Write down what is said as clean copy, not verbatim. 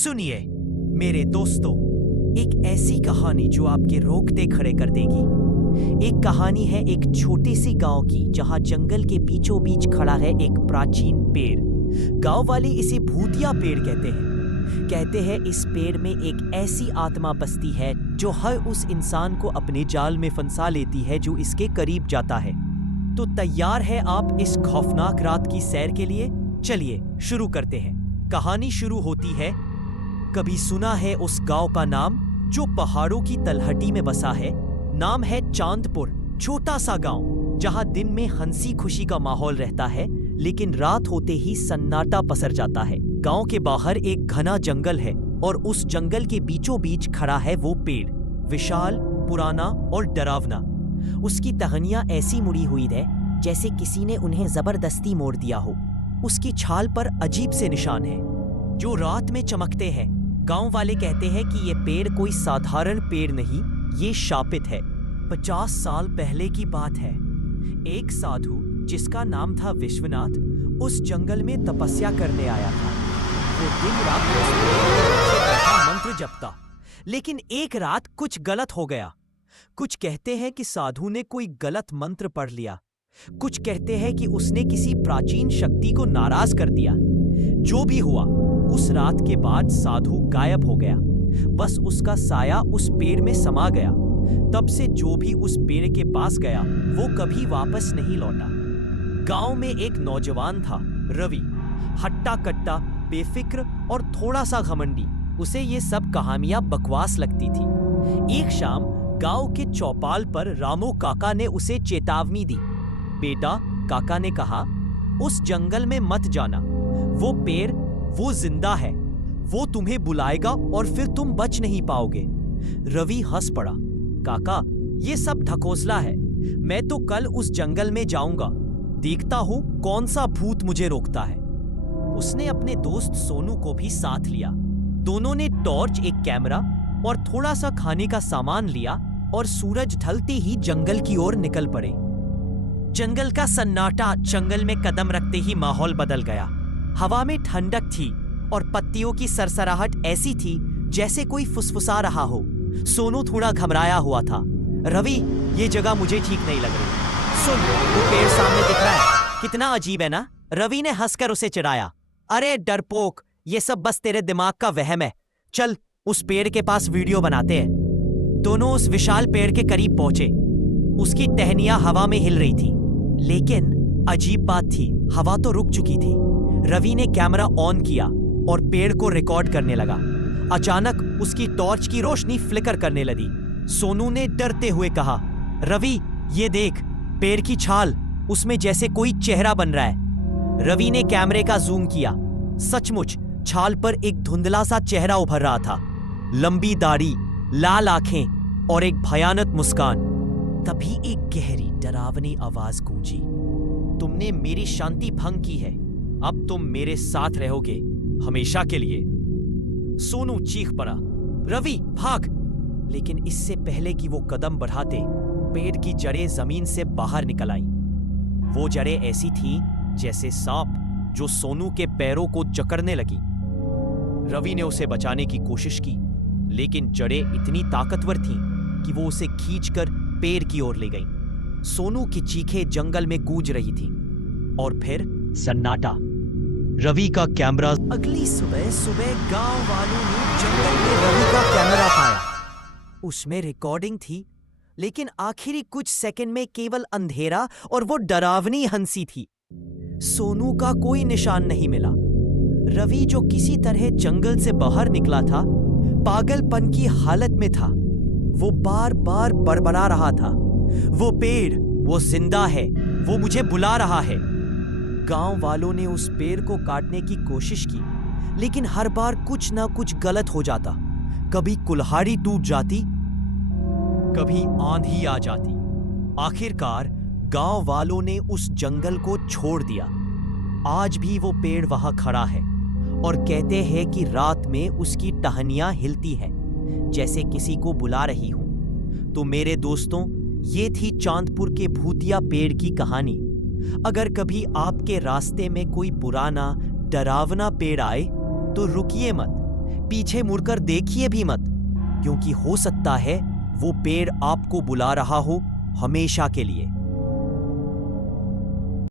सुनिए मेरे दोस्तों, एक ऐसी कहानी जो आपके रोंगटे खड़े कर देगी। एक कहानी है एक छोटी सी गांव की, जहां जंगल के बीचों बीच खड़ा है एक प्राचीन पेड़। गांव वाले इसे भूतिया पेड़ कहते हैं इस पेड़ में एक ऐसी आत्मा बसती है जो हर उस इंसान को अपने जाल में फंसा लेती है जो इसके करीब जाता है। तो तैयार है आप इस खौफनाक रात की सैर के लिए? चलिए शुरू करते हैं। कहानी शुरू होती है। कभी सुना है उस गांव का नाम जो पहाड़ों की तलहटी में बसा है? नाम है चांदपुर। छोटा सा गांव जहां दिन में हंसी खुशी का माहौल रहता है, लेकिन रात होते ही सन्नाटा पसर जाता है। गांव के बाहर एक घना जंगल है और उस जंगल के बीचों बीच खड़ा है वो पेड़, विशाल, पुराना और डरावना। उसकी टहनियां ऐसी मुड़ी हुई है जैसे किसी ने उन्हें जबरदस्ती मोड़ दिया हो। उसकी छाल पर अजीब से निशान है जो रात में चमकते हैं। गांव वाले कहते हैं कि ये पेड़ कोई साधारण पेड़ नहीं, ये शापित है। 50 साल पहले की बात है। एक साधु जिसका नाम था विश्वनाथ उस जंगल में तपस्या करने आया था। वो दिन रात उस पेड़ के नीचे बैठा मंत्र जपता, लेकिन एक रात कुछ गलत हो गया। कुछ कहते हैं कि साधु ने कोई गलत मंत्र पढ़ लिया, कुछ कहते हैं कि उसने किसी प्राचीन शक्ति को नाराज कर दिया। जो भी हुआ, उस रात के बाद साधु गायब हो गया। बस उसका साया उस पेड़ में समा गया। तब से जो भी उस पेड़ के पास गया वो कभी वापस नहीं लौटा। गांव में एक नौजवान था, रवि। हट्टा कट्टा, बेफिक्र और थोड़ा सा घमंडी। उसे ये सब कहानियां बकवास लगती थी। एक शाम गांव के चौपाल पर रामू काका ने उसे चेतावनी दी। बेटा, काका ने कहा, उस जंगल में मत जाना। वो पेड़, वो जिंदा है। वो तुम्हें बुलाएगा और फिर तुम बच नहीं पाओगे। रवि हंस पड़ा। काका, ये सब ढकोसला है। मैं तो कल उस जंगल में जाऊंगा। देखता हूं कौन सा भूत मुझे रोकता है। उसने अपने दोस्त सोनू को भी साथ लिया। दोनों ने टॉर्च, एक कैमरा और थोड़ा सा खाने का सामान लिया और सूरज ढलते ही जंगल की ओर निकल पड़े। जंगल का सन्नाटा, जंगल में कदम रखते ही माहौल बदल गया। हवा में ठंडक थी और पत्तियों की सरसराहट ऐसी थी जैसे कोई फुसफुसा रहा हो। सोनू थोड़ा घबराया हुआ था। रवि, ये जगह मुझे ठीक नहीं लग रही। सुन, वो पेड़ सामने दिख रहा है, कितना अजीब है ना? रवि ने हंसकर उसे चिढ़ाया। अरे डरपोक, ये सब बस तेरे दिमाग का वहम है। चल उस पेड़ के पास वीडियो बनाते हैं। दोनों उस विशाल पेड़ के करीब पहुंचे। उसकी टहनियां हवा में हिल रही थी, लेकिन अजीब बात थी, हवा तो रुक चुकी थी। रवि ने कैमरा ऑन किया और पेड़ को रिकॉर्ड करने लगा। अचानक उसकी टॉर्च की रोशनी फ्लिकर करने लगी। सोनू ने डरते हुए कहा, रवि, ये देख, पेड़ की छाल, उसमें जैसे कोई चेहरा बन रहा है। रवि ने कैमरे का जूम किया। सचमुच छाल पर एक धुंधला सा चेहरा उभर रहा था। लंबी दाढ़ी, लाल आंखें और एक भयानक मुस्कान। तभी एक गहरी डरावनी आवाज गूंजी, तुमने मेरी शांति भंग की है। अब तुम मेरे साथ रहोगे हमेशा के लिए। सोनू चीख पड़ा, रवि भाग! लेकिन इससे पहले कि वो कदम बढ़ाते, पेड़ की जड़ें जमीन से बाहर निकल आईं। वो जड़ें ऐसी थीं जैसे सांप जो सोनू के पैरों को जकड़ने लगी। रवि ने उसे बचाने की कोशिश की, लेकिन जड़ें इतनी ताकतवर थीं कि वो उसे खींचकर पेड़ की ओर ले गईं। सोनू की चीखें जंगल में गूंज रही थीं। और फिर सन्नाटा। रवि का कैमरा। अगली सुबह गांव वालों ने जंगल में रवि का कैमरा पाया। उसमें रिकॉर्डिंग थी, लेकिन आखिरी कुछ सेकंड में केवल अंधेरा और वो डरावनी हंसी थी। सोनू का कोई निशान नहीं मिला। रवि, जो किसी तरह जंगल से बाहर निकला था, पागलपन की हालत में था। वो बार बार बड़बड़ा रहा था, वो पेड़, वो जिंदा है, वो मुझे बुला रहा है। गांव वालों ने उस पेड़ को काटने की कोशिश की, लेकिन हर बार कुछ ना कुछ गलत हो जाता। कभी कुल्हाड़ी टूट जाती, कभी आंधी आ जाती। आखिरकार गांव वालों ने उस जंगल को छोड़ दिया। आज भी वो पेड़ वहां खड़ा है और कहते हैं कि रात में उसकी टहनियां हिलती हैं, जैसे किसी को बुला रही हो। तो मेरे दोस्तों, ये थी चांदपुर के भूतिया पेड़ की कहानी। अगर कभी आपके रास्ते में कोई पुराना, डरावना पेड़ आए तो रुकिए मत, पीछे मुड़कर देखिए भी मत, क्योंकि हो सकता है वो पेड़ आपको बुला रहा हो हमेशा के लिए।